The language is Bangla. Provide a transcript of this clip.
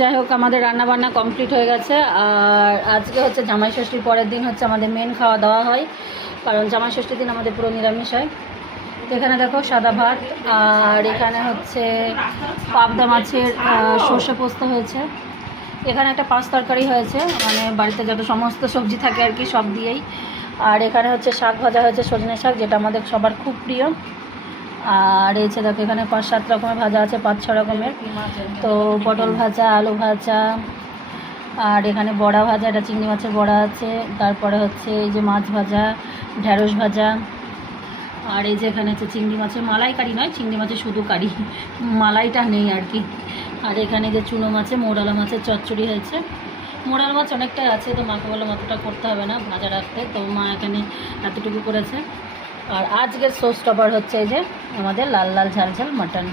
যাই হোক আমাদের রান্না বান্না কমপ্লিট হয়ে গেছে। আর আজকে হচ্ছে জামাই ষষ্ঠীর পরের দিন হচ্ছে আমাদের মেন খাওয়া দাওয়া হয়, কারণ জামাই ষষ্ঠীর দিন আমাদের পুরো নিরামিষ হয়। এখানে দেখো সাদা ভাত, আর এখানে হচ্ছে পাবদা মাছের সর্ষে পোস্ত হয়েছে। এখানে একটা পাঁচ তরকারি হয়েছে, মানে বাড়িতে যত সমস্ত সবজি থাকে আর কি সব দিয়েই। আর এখানে হচ্ছে শাক ভাজা হয়েছে, সজনে শাক, যেটা আমাদের সবার খুব প্রিয়। আর এই যে দেখো এখানে 5-7 রকমের ভাজা আছে, 5-6 রকমের। তো পটল ভাজা, আলু ভাজা, আর এখানে বড়া ভাজা, এটা চিংড়ি মাছের বড়া আছে। তারপরে হচ্ছে এই যে মাছ ভাজা, ঢ্যাঁড়স ভাজা। আর এই যে এখানে হচ্ছে চিংড়ি মাছের মালাইকারি, নয় চিংড়ি মাছের শুধু কারি, মালাইটা নেই আর কি। আর এখানে যে চুনো মাছে মোড়ালা মাছের চচ্চড়ি হয়েছে। মোড়াল মাছ অনেকটাই আছে, তো মাকে বললাম অতটা করতে হবে না, ভাজা রাখতে, তো মা এখানে এতটুকু করেছে। আর আজকের শো স্টপার হচ্ছে এই যে আমাদের লাল লাল ঝাল ঝাল মাটন।